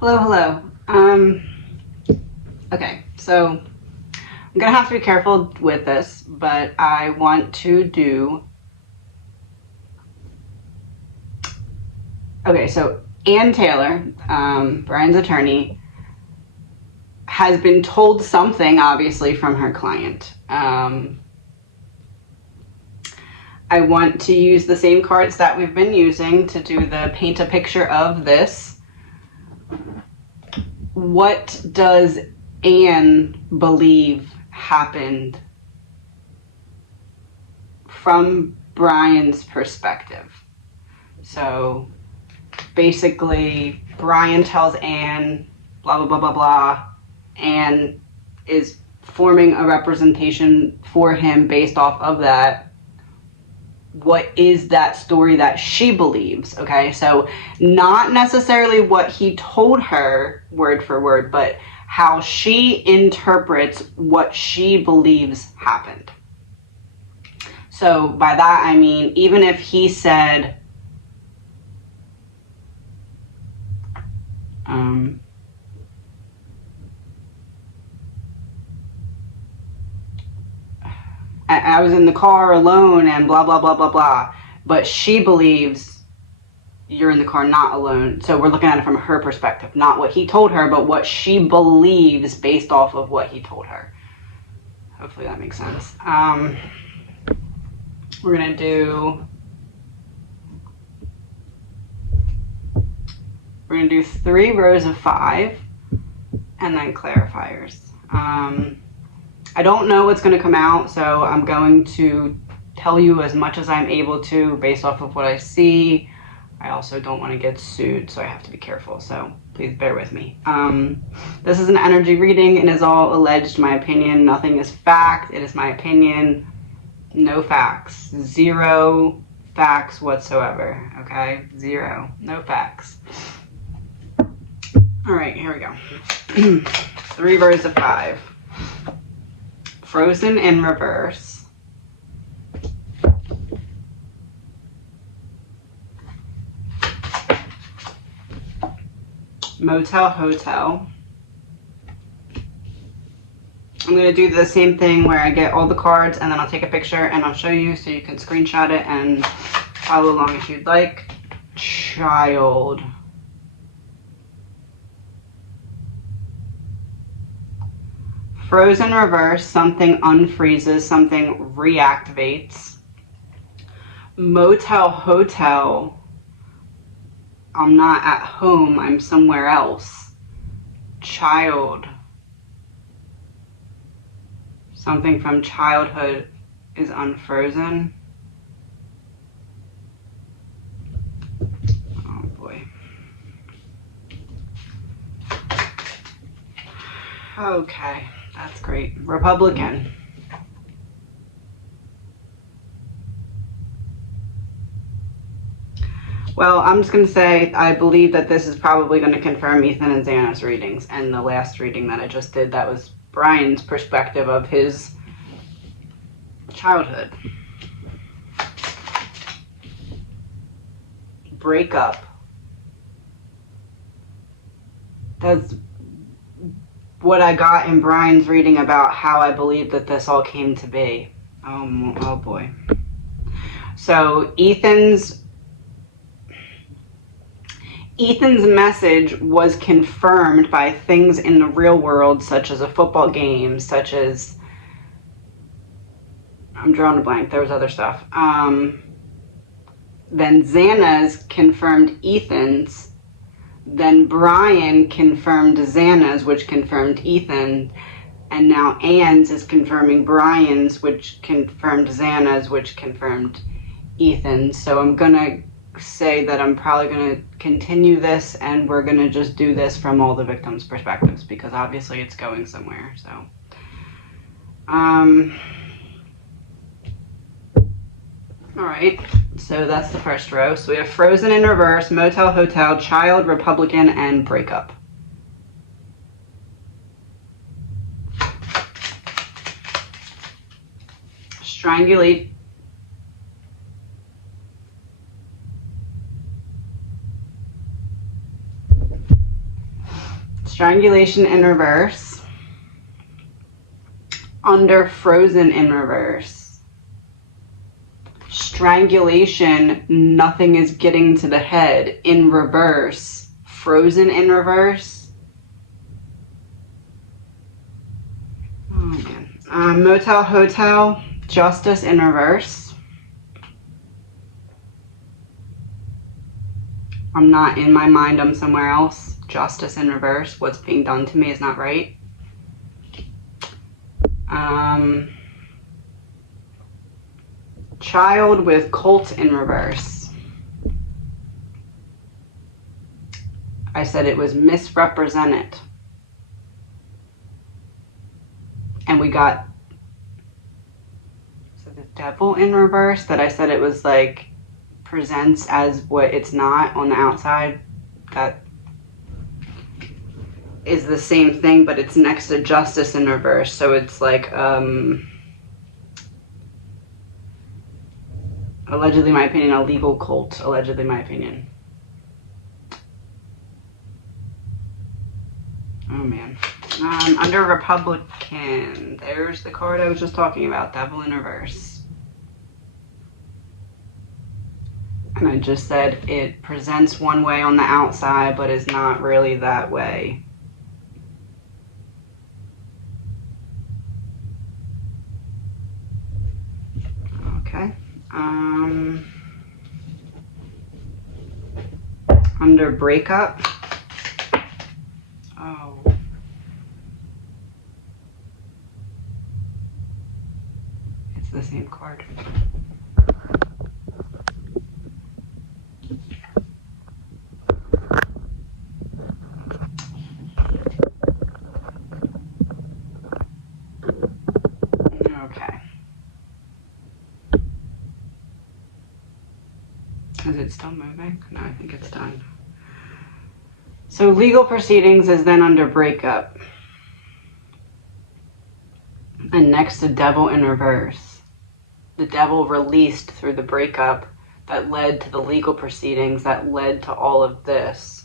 Hello, hello. Okay, so I'm gonna have to be careful with this, but I want to do. Okay, so Ann Taylor, Bryan's attorney, has been told something, obviously, from her client. I want to use the same cards that we've been using to do the paint a picture of this. What does Anne believe happened from Bryan's perspective? So basically, Bryan tells Anne, blah, blah, blah, blah, blah. Anne is forming a representation for him based off of that. What is that story that she believes? Okay, so not necessarily what he told her word for word, but how she interprets what she believes happened. So by that I mean, even if he said, I was in the car alone and blah, blah, blah, blah, blah. But she believes you're in the car not alone. So we're looking at it from her perspective, not what he told her, but what she believes based off of what he told her. Hopefully that makes sense. We're going to do 3 rows of 5 and then clarifiers. I don't know what's going to come out, so I'm going to tell you as much as I'm able to based off of what I see. I also don't want to get sued, so I have to be careful, so please bear with me. This is an energy reading and is all alleged my opinion. Nothing is fact. It is my opinion. No facts. 0 facts whatsoever, okay? 0. No facts. All right, here we go. 3 rows of 5. Frozen in reverse. Motel, hotel. I'm going to do the same thing where I get all the cards and then I'll take a picture and I'll show you so you can screenshot it and follow along if you'd like. Child. Frozen reverse, something unfreezes, something reactivates. Motel, hotel, I'm not at home, I'm somewhere else. Child, something from childhood is unfrozen. Oh boy. Okay. That's great. Republican. Well, I'm just going to say I believe that this is probably going to confirm Ethan and Xana's readings. And the last reading that I just did, that was Bryan's perspective of his childhood. Breakup. That's what I got in Bryan's reading about how I believe that this all came to be. Oh boy. So Ethan's message was confirmed by things in the real world, such as a football game, such as, I'm drawing a blank, there was other stuff. Then Xana's confirmed Ethan's. Then Bryan confirmed Xana's, which confirmed Ethan. And now Anne's is confirming Bryan's, which confirmed Xana's, which confirmed Ethan's. So I'm going to say that I'm probably going to continue this and we're going to just do this from all the victims' perspectives because obviously it's going somewhere. So, all right. So that's the first row. So we have frozen in reverse, motel, hotel, child, Republican, and breakup. Strangulate. Strangulation in reverse. Under frozen in reverse. Strangulation, nothing is getting to the head in reverse. Frozen in reverse. Oh man. Motel hotel, justice in reverse. I'm not in my mind, I'm somewhere else. Justice in reverse. What's being done to me is not right. Child with cult in reverse. I said it was misrepresented. And we got, so the devil in reverse, that I said it was like presents as what it's not on the outside. That is the same thing, but it's next to justice in reverse. So it's like, allegedly, my opinion, a legal cult. Allegedly, my opinion. Oh, man. Under Republican, there's the card I was just talking about. Devil in reverse. And I just said it presents one way on the outside, but is not really that way. Okay. Under breakup. Oh. It's the same card. Okay. Is it still moving? No, I think it's done. So legal proceedings is then under breakup. And next to devil in reverse. The devil released through the breakup that led to the legal proceedings that led to all of this.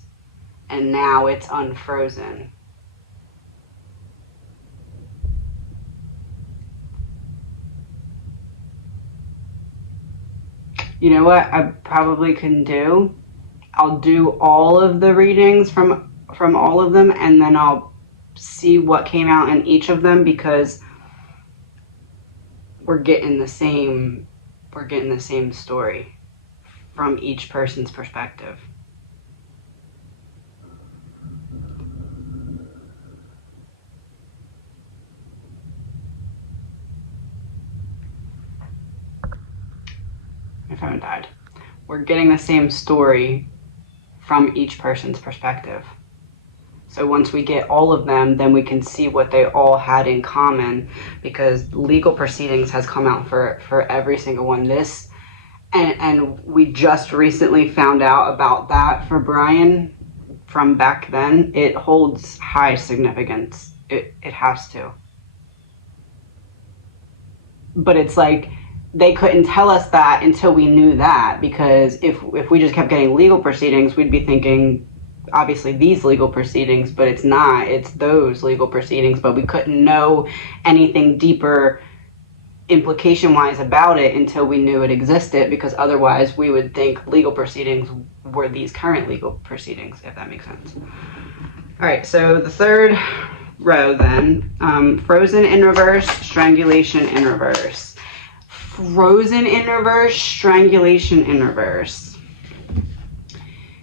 And now it's unfrozen. You know what I probably can do? I'll do all of the readings from all of them, and then I'll see what came out in each of them, because we're getting the same story from each person's perspective. My phone died. We're getting the same story from each person's perspective. So once we get all of them, then we can see what they all had in common, because legal proceedings has come out for every single one. This, and we just recently found out about that for Bryan from back then. It holds high significance. It has to. But it's like, they couldn't tell us that until we knew that, because if we just kept getting legal proceedings, we'd be thinking, obviously, these legal proceedings, but it's not. It's those legal proceedings, but we couldn't know anything deeper implication-wise about it until we knew it existed, because otherwise we would think legal proceedings were these current legal proceedings, if that makes sense. All right, so the third row then, frozen in reverse, strangulation in reverse. Frozen in reverse, strangulation in reverse.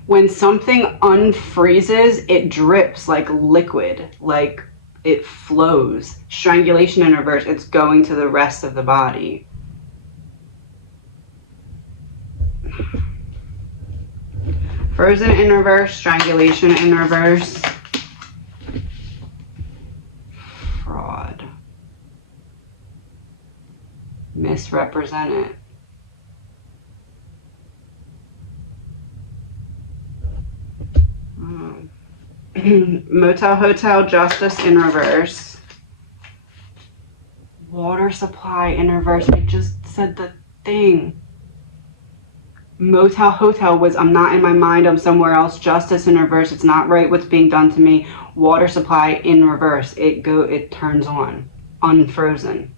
When something unfreezes, it drips like liquid, like it flows. Strangulation in reverse, it's going to the rest of the body. Frozen in reverse, strangulation in reverse. Fraud. Misrepresented. Motel hotel, justice in reverse. Water supply in reverse. I just said the thing. Motel Hotel was I'm not in my mind, I'm somewhere else. Justice in reverse, it's not right what's being done to me. Water supply in reverse, it turns on. Unfrozen.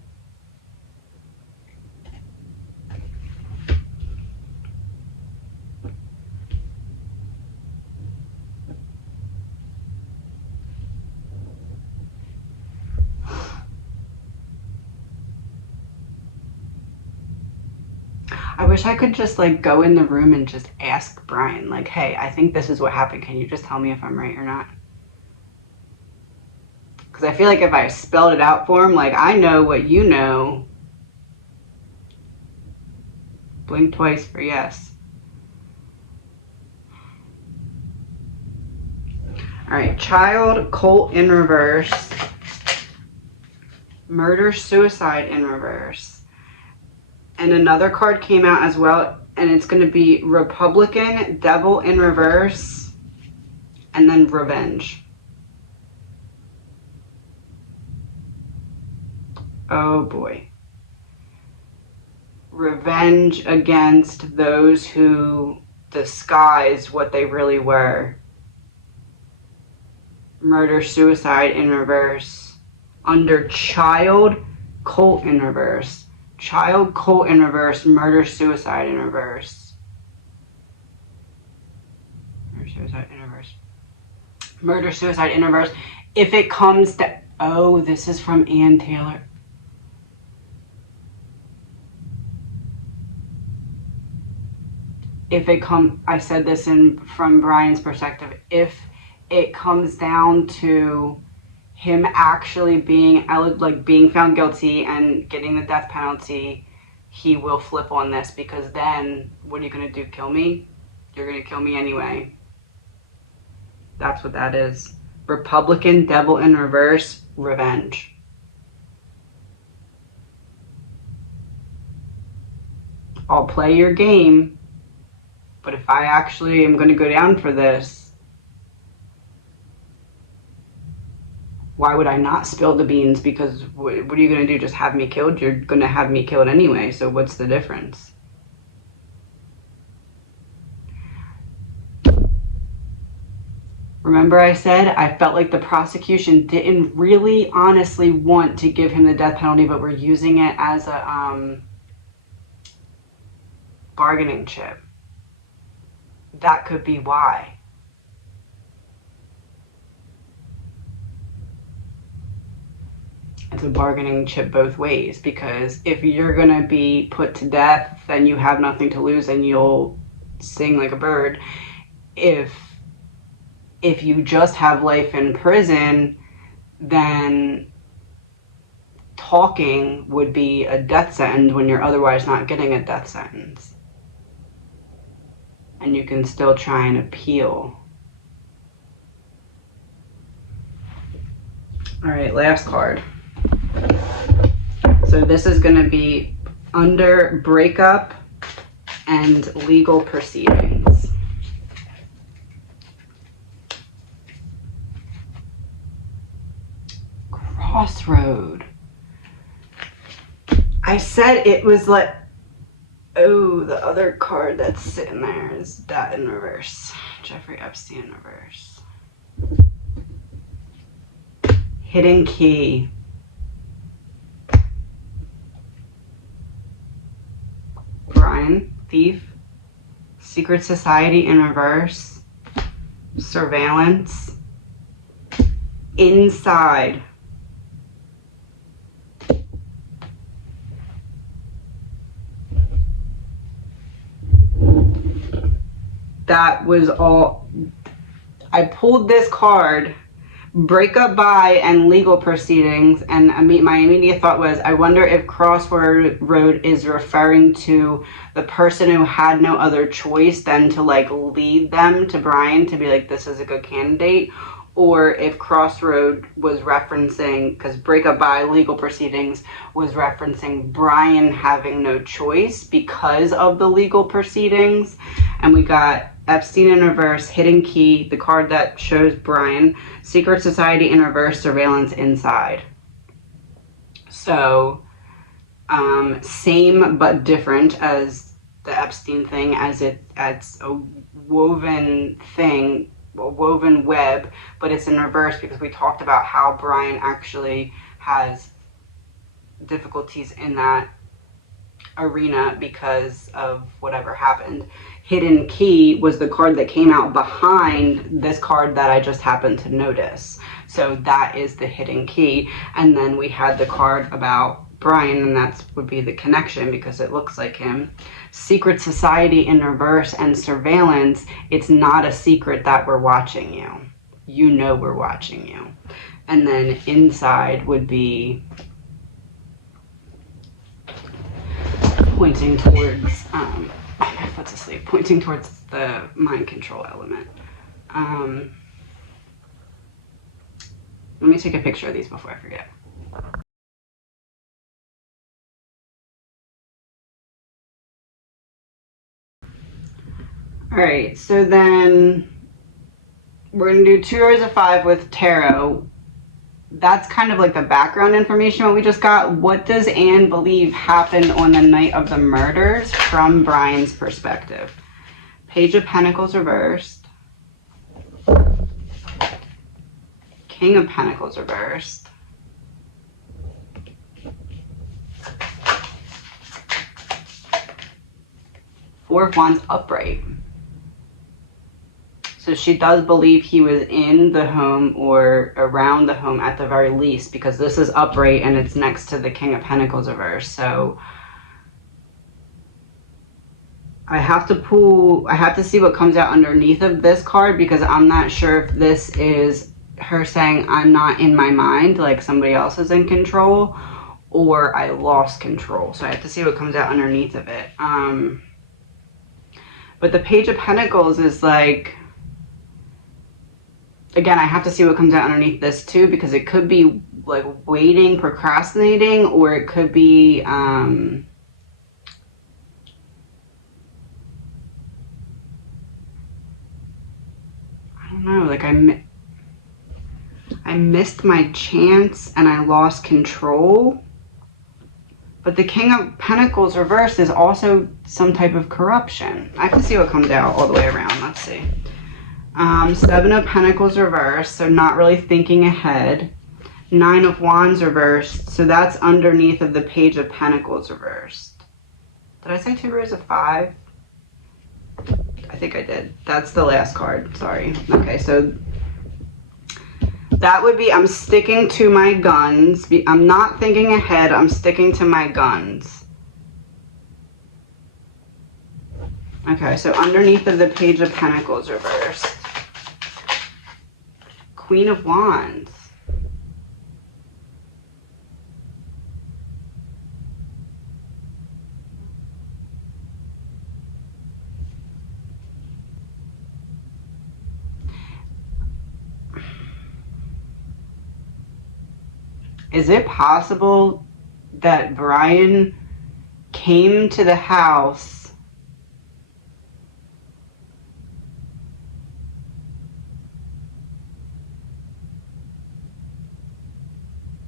I wish I could just like go in the room and just ask Bryan, like, hey, I think this is what happened. Can you just tell me if I'm right or not? Because I feel like if I spelled it out for him, like, I know what you know. Blink twice for yes. All right, child, cult in reverse. Murder, suicide in reverse. And another card came out as well, and it's going to be Republican, devil in reverse, and then revenge. Oh boy. Revenge against those who disguised what they really were. Murder, suicide in reverse. Under child, cult in reverse. Child, cult in reverse. Murder, suicide in reverse. Murder, suicide in reverse. Murder, suicide in reverse. If it comes to... Oh, this is from Ann Taylor. If it comes... I said this from Bryan's perspective. If it comes down to him actually being found guilty and getting the death penalty, he will flip on this, because then what are you going to do? Kill me? You're going to kill me anyway. That's what that is. Republican, devil in reverse, revenge. I'll play your game, but if I actually am going to go down for this, why would I not spill the beans? Because what are you going to do? Just have me killed? You're going to have me killed anyway, so what's the difference? Remember I said I felt like the prosecution didn't really honestly want to give him the death penalty, but were using it as a bargaining chip. That could be why. It's a bargaining chip both ways, because if you're gonna be put to death, then you have nothing to lose and you'll sing like a bird. If you just have life in prison, then talking would be a death sentence when you're otherwise not getting a death sentence. And you can still try and appeal. All right, last card. So this is going to be under breakup and legal proceedings. Crossroad. I said it was like, oh, the other card that's sitting there is that in reverse. Jeffrey Epstein in reverse. Hidden key. Bryan, thief. Secret society in reverse. Surveillance. Inside. That was all. I pulled this card, breakup by and legal proceedings, and my immediate thought was, I wonder if Crossroad is referring to the person who had no other choice than to like lead them to Bryan to be like, this is a good candidate, or if Crossroad was referencing, because breakup by legal proceedings was referencing Bryan having no choice because of the legal proceedings. And we got Epstein in reverse, hidden key, the card that shows Bryan, secret society in reverse, surveillance inside. So, same but different as the Epstein thing as it's a woven thing, a woven web, but it's in reverse because we talked about how Bryan actually has difficulties in that arena because of whatever happened. Hidden Key was the card that came out behind this card that I just happened to notice. So that is the Hidden Key. And then we had the card about Bryan, and that would be the connection because it looks like him. Secret Society in reverse and surveillance. It's not a secret that we're watching you. You know we're watching you. And then inside would be pointing towards, my foot's asleep, pointing towards the mind control element. Let me take a picture of these before I forget. All right, so then we're gonna do 2 rows of 5 with tarot. That's kind of like the background information what we just got. What does Anne believe happened on the night of the murders from Bryan's perspective? Page of Pentacles reversed. King of Pentacles reversed. Four of Wands upright. So she does believe he was in the home or around the home at the very least, because this is upright and it's next to the King of Pentacles reverse. So I have to see what comes out underneath of this card, because I'm not sure if this is her saying I'm not in my mind, like somebody else is in control, or I lost control. So I have to see what comes out underneath of it. But the Page of Pentacles is like, again, I have to see what comes out underneath this too, because it could be like waiting, procrastinating, or it could be I don't know, like I missed my chance and I lost control. But the King of Pentacles reversed is also some type of corruption. I can see what comes out all the way around. Let's see. Seven of Pentacles reversed, so not really thinking ahead. Nine of Wands reversed, so that's underneath of the Page of Pentacles reversed. Did I say 2 rows of 5? I think I did. That's the last card, sorry. Okay, so that would be, I'm sticking to my guns. I'm not thinking ahead, I'm sticking to my guns. Okay, so underneath of the Page of Pentacles reversed. Queen of Wands. Is it possible that Bryan came to the house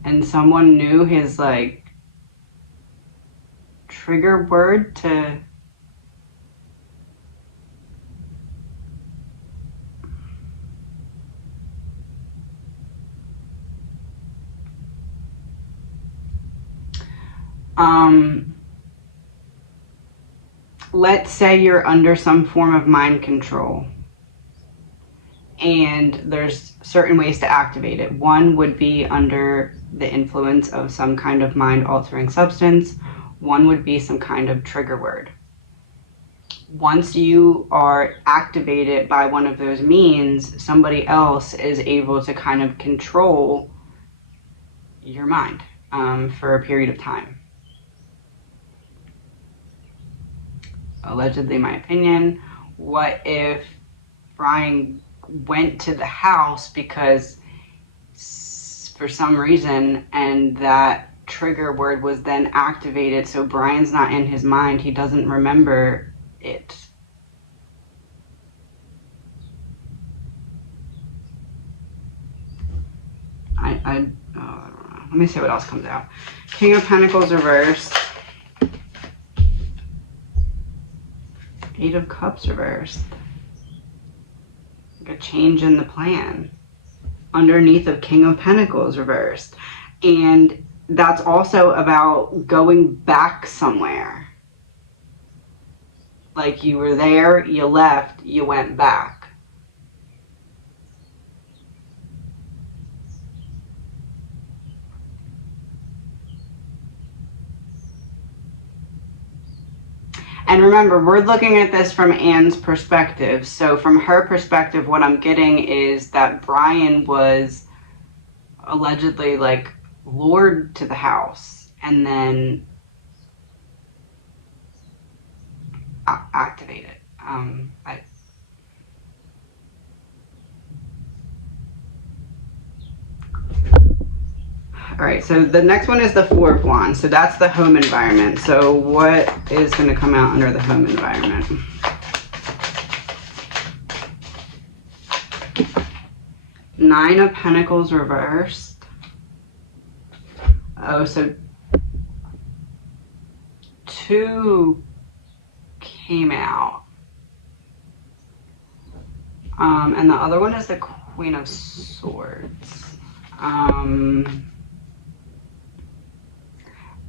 and someone knew his like trigger word to let's say you're under some form of mind control and there's certain ways to activate it. One would be under the influence of some kind of mind altering substance. One would be some kind of trigger word. Once you are activated by one of those means, somebody else is able to kind of control your mind for a period of time. Allegedly, my opinion. What if Bryan went to the house because for some reason and that trigger word was then activated, so Bryan's not in his mind, he doesn't remember it. I don't know. Let me see what else comes out. King of Pentacles reversed. Eight of Cups reversed. Like a change in the plan. Underneath of King of Pentacles reversed. And that's also about going back somewhere. Like you were there, you left, you went back. And remember, we're looking at this from Anne's perspective. So from her perspective, what I'm getting is that Bryan was allegedly like lured to the house and then activated. All right, so the next one is the Four of Wands. So that's the home environment. So what is going to come out under the home environment? Nine of Pentacles reversed. Oh, so two came out. And the other one is the Queen of Swords.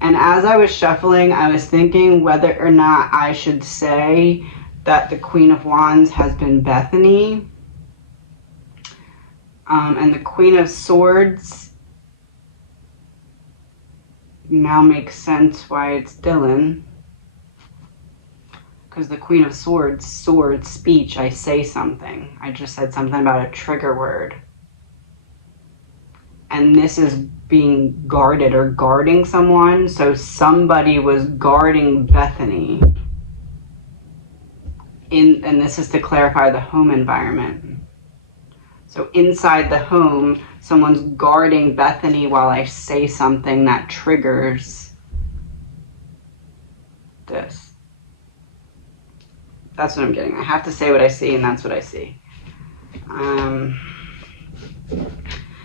And as I was shuffling, I was thinking whether or not I should say that the Queen of Wands has been Bethany. And the Queen of Swords now makes sense why it's Dylan. Because the Queen of Swords, sword, speech, I say something. I just said something about a trigger word. And this is being guarded or guarding someone. So somebody was guarding Bethany. And this is to clarify the home environment. So inside the home, someone's guarding Bethany while I say something that triggers this. That's what I'm getting. I have to say what I see, and that's what I see.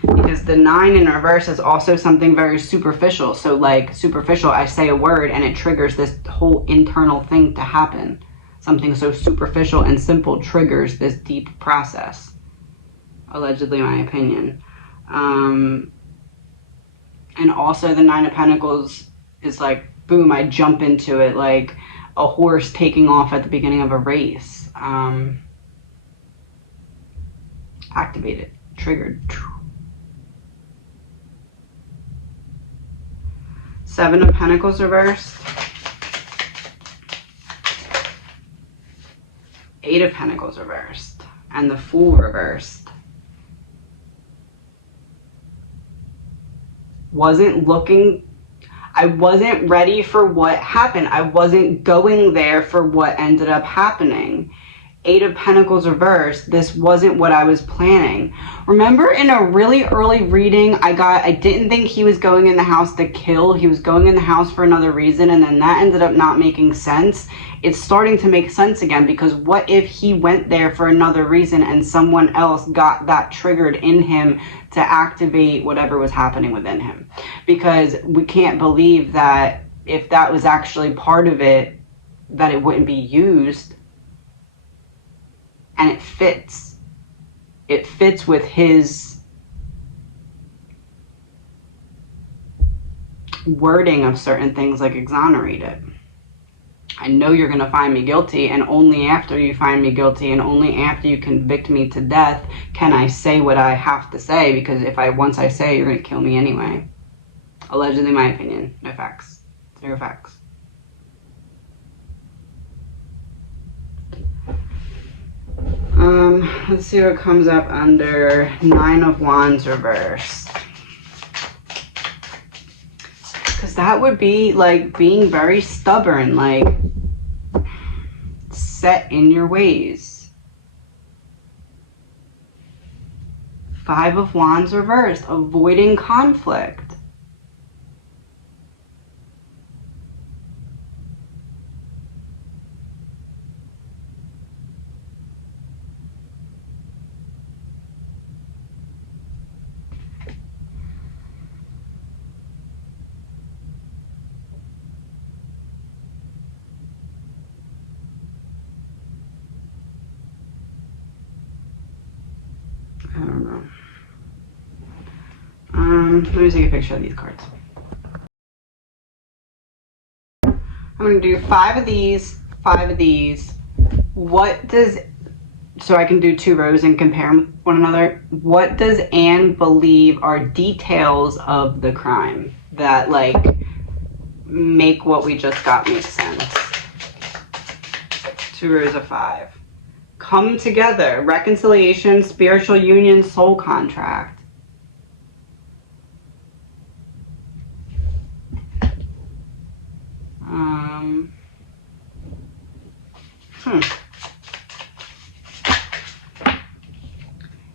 Because the 9 in reverse is also something very superficial. So like superficial, I say a word and it triggers this whole internal thing to happen. Something so superficial and simple triggers this deep process. Allegedly, my opinion. And also the 9 of Pentacles is like, boom, I jump into it like a horse taking off at the beginning of a race. Activated, triggered. 7 of Pentacles reversed. 8 of Pentacles reversed. And the Fool reversed. I wasn't ready for what happened. I wasn't going there for what ended up happening. 8 of Pentacles reversed. This wasn't what I was planning. Remember in a really early reading, I didn't think he was going in the house to kill. He was going in the house for another reason, and then that ended up not making sense. It's starting to make sense again, because what if he went there for another reason and someone else got that triggered in him to activate whatever was happening within him? Because we can't believe that if that was actually part of it, that it wouldn't be used. And it fits. It fits with his wording of certain things, like exonerate it. I know you're going to find me guilty, and only after you find me guilty and only after you convict me to death can I say what I have to say, because once I say it, you're going to kill me anyway. Allegedly, my opinion. No facts. Zero facts. Let's see what comes up under 9 of Wands reversed. Because that would be like being very stubborn, like set in your ways. 5 of Wands reversed, avoiding conflict. I don't know. Let me take a picture of these cards. I'm going to do 5 of these, 5 of these. What does, so I can do 2 rows and compare one another. What does Anne believe are details of the crime that, like, make what we just got make sense? 2 rows of 5. Come together, reconciliation, spiritual union, soul contract.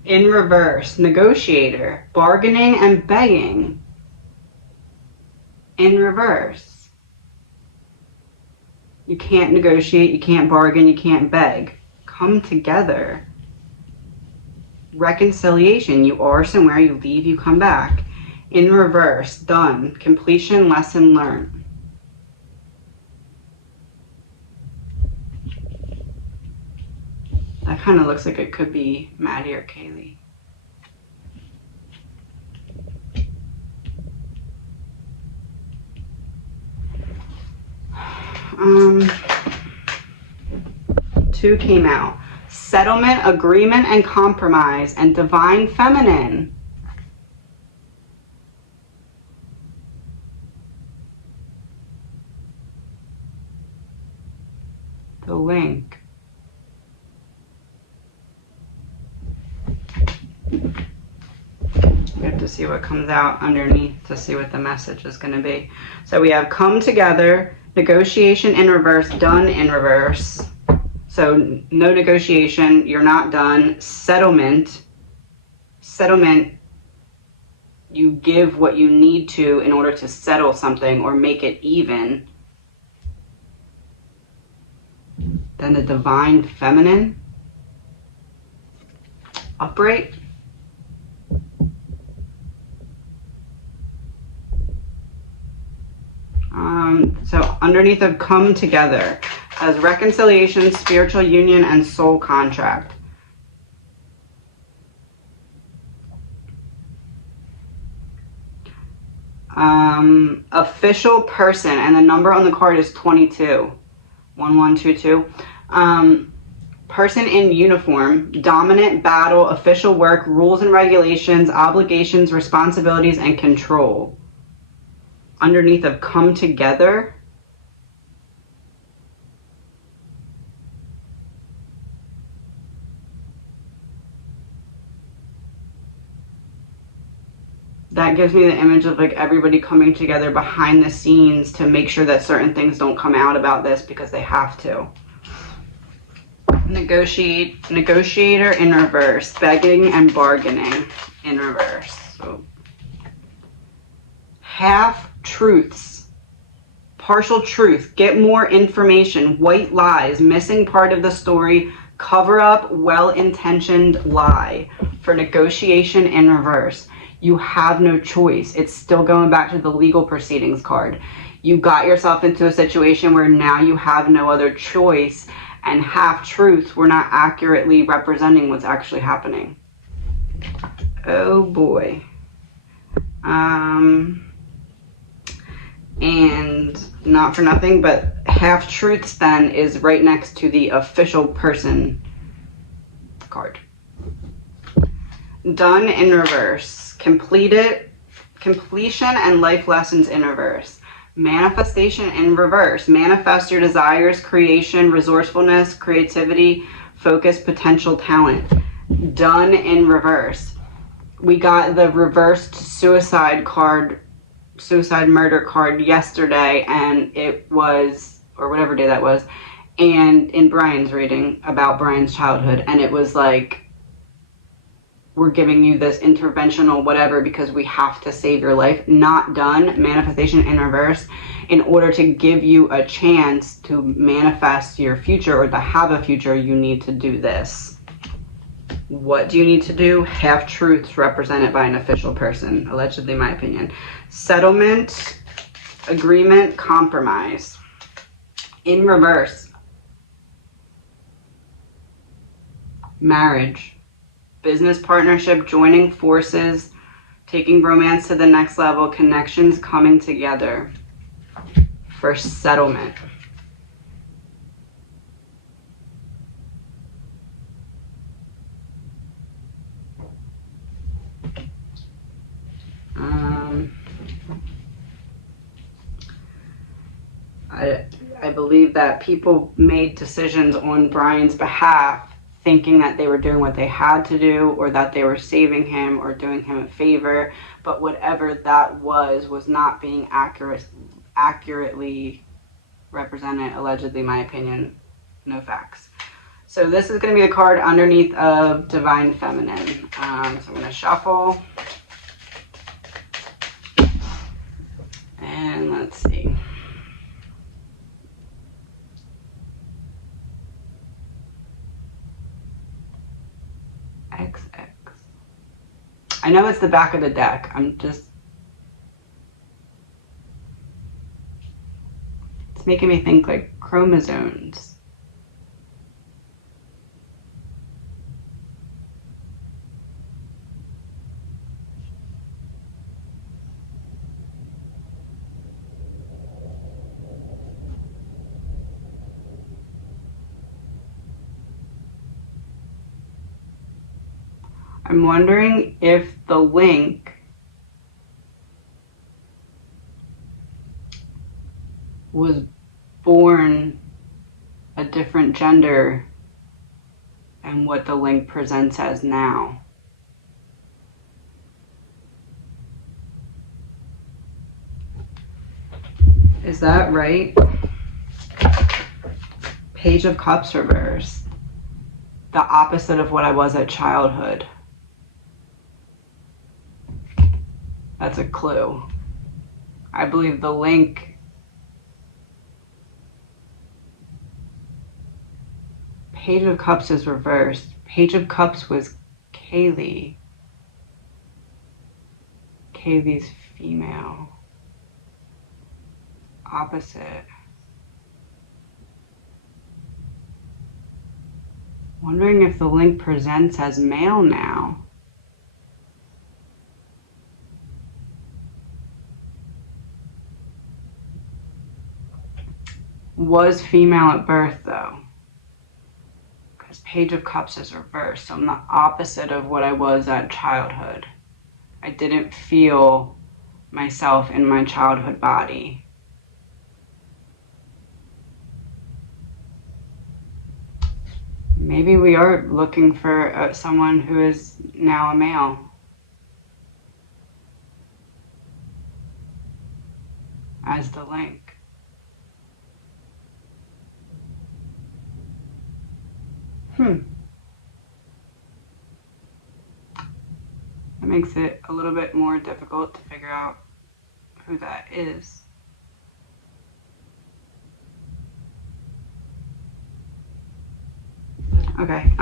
In reverse, negotiator, bargaining and begging. In reverse. You can't negotiate, you can't bargain, you can't beg. Come together. Reconciliation, you are somewhere, you leave, you come back. In reverse, done. Completion, lesson learned. That kind of looks like it could be Maddie or Kaylee. Two came out. Settlement, agreement, and compromise, and divine feminine. The link. We have to see what comes out underneath to see what the message is going to be. So we have come together, negotiation in reverse, done in reverse. So no negotiation, you're not done. Settlement, you give what you need to in order to settle something or make it even. Then the divine feminine, upright. So underneath of come together as reconciliation, spiritual union, and soul contract. Official person, and the number on the card is 22. 1122. Person in uniform, dominant, battle, official work, rules and regulations, obligations, responsibilities, and control. Underneath of come together, that gives me the image of like everybody coming together behind the scenes to make sure that certain things don't come out about this because they have to. Negotiator in reverse, begging and bargaining in reverse. So half truths, partial truth, get more information, white lies, missing part of the story, cover up, well-intentioned lie. For negotiation in reverse, you have no choice. It's still going back to the legal proceedings card. You got yourself into a situation where now you have no other choice, and half truths were not accurately representing what's actually happening. Oh boy. And not for nothing, but half truths then is right next to the official person card. Done in reverse. Completion and life lessons in reverse. Manifestation in reverse. Manifest your desires, creation, resourcefulness, creativity, focus, potential, talent. Done in reverse. We got the reversed suicide murder card yesterday, and it was, or whatever day that was, and in Bryan's reading about Bryan's childhood, and it was like, we're giving you this interventional whatever because we have to save your life. Not done. Manifestation in reverse. In order to give you a chance to manifest your future or to have a future, you need to do this. What do you need to do? Half truths represented by an official person, allegedly, my opinion. Settlement, agreement, compromise. In reverse. Marriage. business partnership, joining forces, taking romance to the next level, connections coming together for settlement. I believe that people made decisions on Bryan's behalf thinking that they were doing what they had to do, or that they were saving him or doing him a favor, but whatever that was not being accurately represented, allegedly, my opinion, no facts. So this is going to be the card underneath of Divine Feminine. So I'm going to shuffle. And let's see. XX. I know it's the back of the deck. It's making me think like chromosomes. I'm wondering if the link was born a different gender than what the link presents as now. Is that right? Page of Cups reverse. The opposite of what I was at childhood. That's a clue. I believe the link, Page of Cups is reversed. Page of Cups was Kaylee. Kaylee's female. Opposite. Wondering if the link presents as male now. Was female at birth though, because Page of Cups is reversed. So I'm the opposite of what I was at childhood. I didn't feel myself in my childhood body. Maybe we are looking for someone who is now a male. As the link. That makes it a little bit more difficult to figure out who that is. Okay,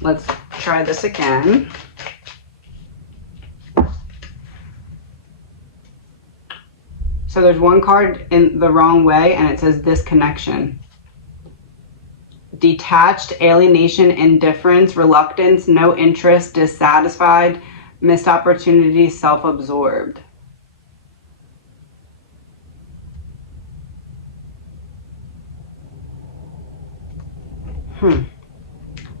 let's try this again. So there's one card in the wrong way and it says disconnection. Detached, alienation, indifference, reluctance, no interest, dissatisfied, missed opportunity, self-absorbed. All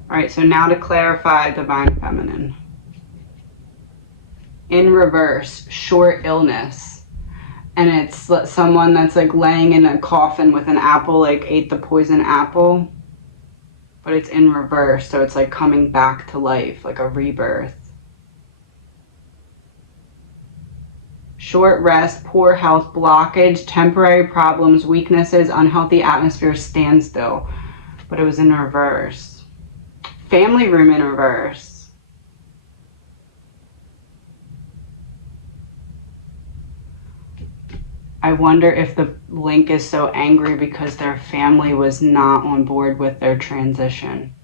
right, so now to clarify Divine Feminine. In reverse, short illness. And it's someone that's like laying in a coffin with an apple, like ate the poison apple. But it's in reverse, so it's like coming back to life, like a rebirth. Short rest, poor health, blockage, temporary problems, weaknesses, unhealthy atmosphere, standstill. But it was in reverse. Family room in reverse. I wonder if the link is so angry because their family was not on board with their transition.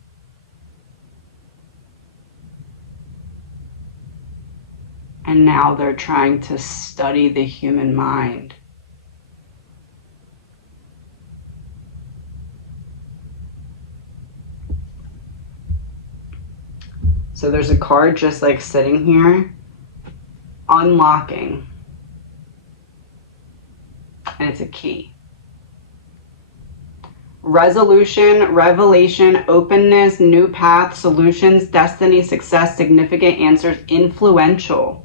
And now they're trying to study the human mind. So there's a card just like sitting here, unlocking, and it's a key. Resolution, revelation, openness, new path, solutions, destiny, success, significant answers, influential.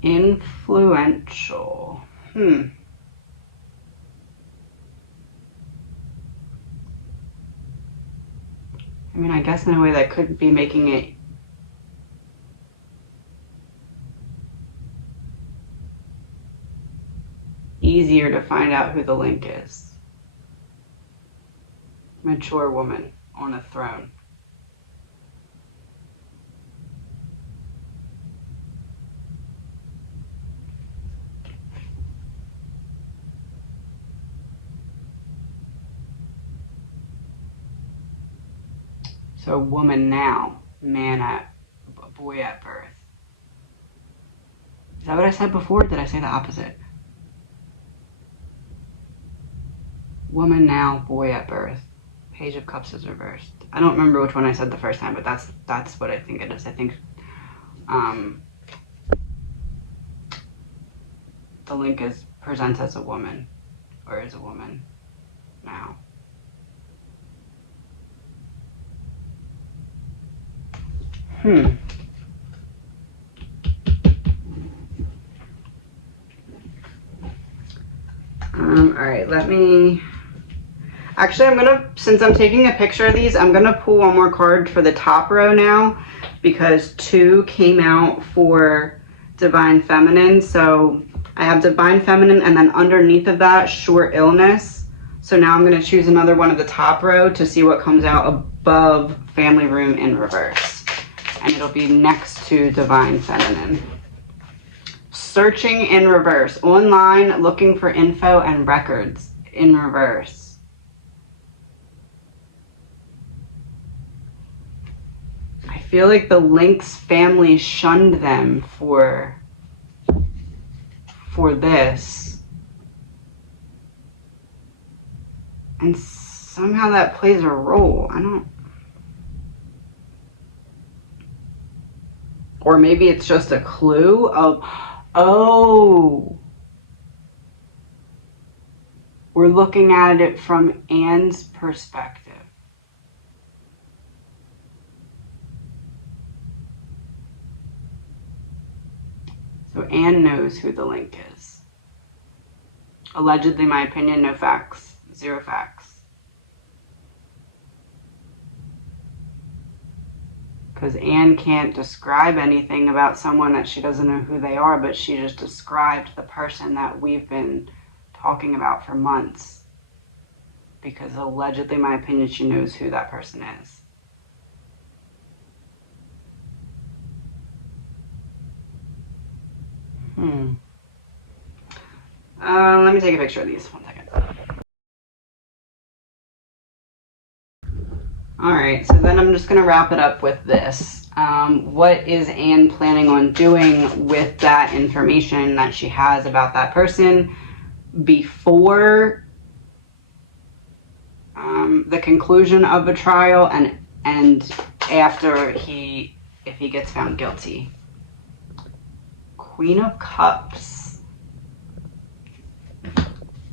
Influential. I mean, I guess in a way that could be making it easier to find out who the link is. Mature woman on a throne. So woman now, man at, boy at birth. Is that what I said before? Did I say the opposite? Woman now, boy at birth. Page of Cups is reversed. I don't remember which one I said the first time, but that's what I think it is. I think the link presents as a woman, or is a woman now. Alright, let me... Actually, since I'm taking a picture of these, I'm going to pull one more card for the top row now, because 2 came out for Divine Feminine. So I have Divine Feminine, and then underneath of that, Short Illness. So now I'm going to choose another one of the top row to see what comes out above Family Room in reverse. And it'll be next to Divine Feminine. Searching in reverse. Online, looking for info and records in reverse. I feel like the Link's family shunned them for this. And somehow that plays a role. Or maybe it's just a clue of, oh, we're looking at it from Anne's perspective. So Anne knows who the Link is. Allegedly, my opinion, no facts, 0 facts. Because Anne can't describe anything about someone that she doesn't know who they are, but she just described the person that we've been talking about for months. Because allegedly, my opinion, she knows who that person is. Let me take a picture of these. 1 second. Alright, so then I'm just going to wrap it up with this. What is Anne planning on doing with that information that she has about that person before the conclusion of a trial and after if he gets found guilty? Queen of Cups.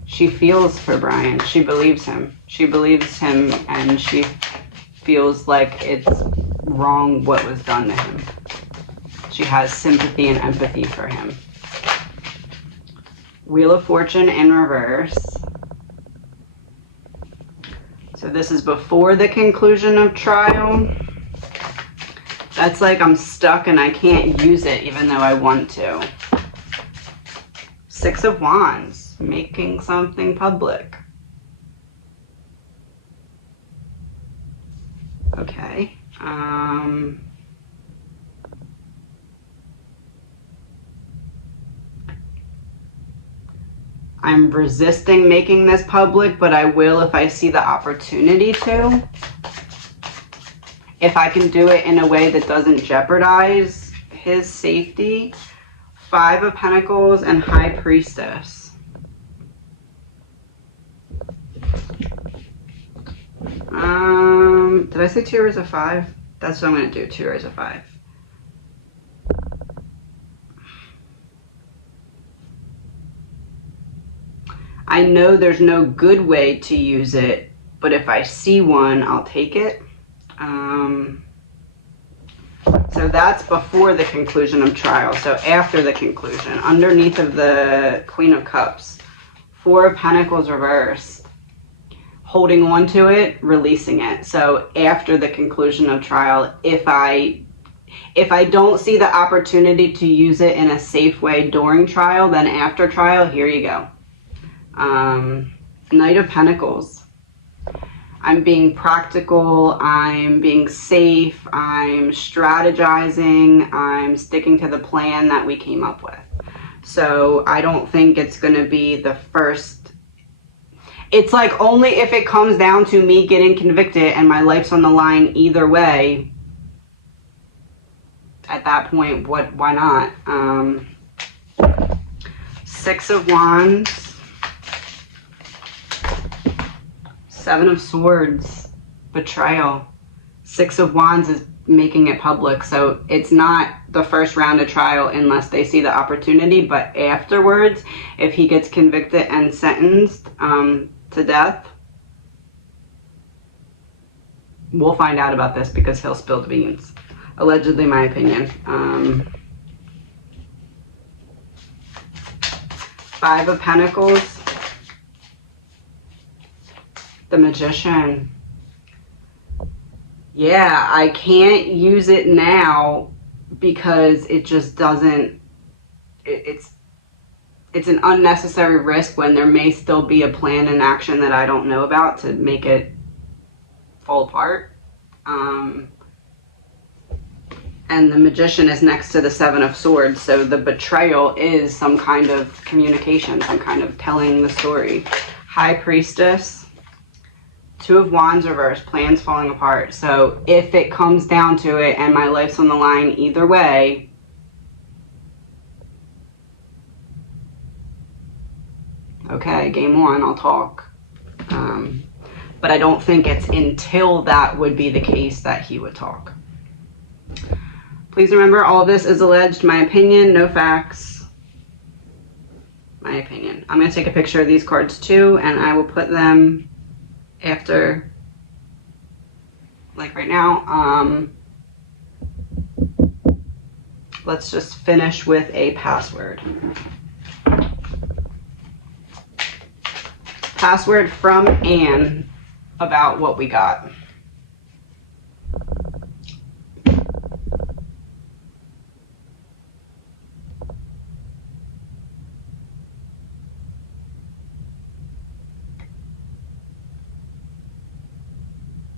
She feels for Bryan. She believes him. She believes him, and she feels like it's wrong what was done to him. She has sympathy and empathy for him. Wheel of Fortune in reverse. So this is before the conclusion of trial. That's like I'm stuck and I can't use it even though I want to. 6 of Wands, making something public. Okay. I'm resisting making this public, but I will if I see the opportunity to. If I can do it in a way that doesn't jeopardize his safety. 5 of Pentacles and High Priestess. Did I say 2 rows of 5? That's what I'm going to do, 2 rows of 5. I know there's no good way to use it, but if I see one, I'll take it. So that's before the conclusion of trial. So after the conclusion, underneath of the Queen of Cups, 4 of Pentacles reverse, holding on to it, releasing it. So after the conclusion of trial, if I don't see the opportunity to use it in a safe way during trial, then after trial, here you go. Knight of Pentacles. I'm being practical, I'm being safe, I'm strategizing, I'm sticking to the plan that we came up with. So I don't think it's going to be the first. It's like only if it comes down to me getting convicted and my life's on the line either way, at that point, why not? 6 of Wands. 7 of Swords, betrayal. 6 of Wands is making it public, so it's not the first round of trial unless they see the opportunity, but afterwards, if he gets convicted and sentenced to death, we'll find out about this because he'll spill the beans. Allegedly, my opinion. 5 of Pentacles. The Magician. Yeah, I can't use it now because it just doesn't, it's an unnecessary risk when there may still be a plan in action that I don't know about to make it fall apart. And the Magician is next to the 7 of Swords, so the betrayal is some kind of communication, some kind of telling the story. High Priestess. 2 of Wands reverse, plans falling apart. So if it comes down to it and my life's on the line either way, okay, game on, I'll talk. But I don't think it's until that would be the case that he would talk. Please remember, all of this is alleged, my opinion, no facts. My opinion. I'm going to take a picture of these cards too, and I will put them after, like right now. Let's just finish with a password. Password from Anne about what we got.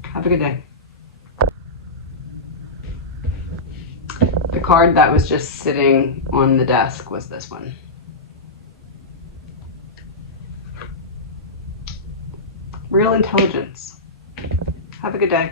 Have a good day. The card that was just sitting on the desk was this one. Real intelligence. Have a good day.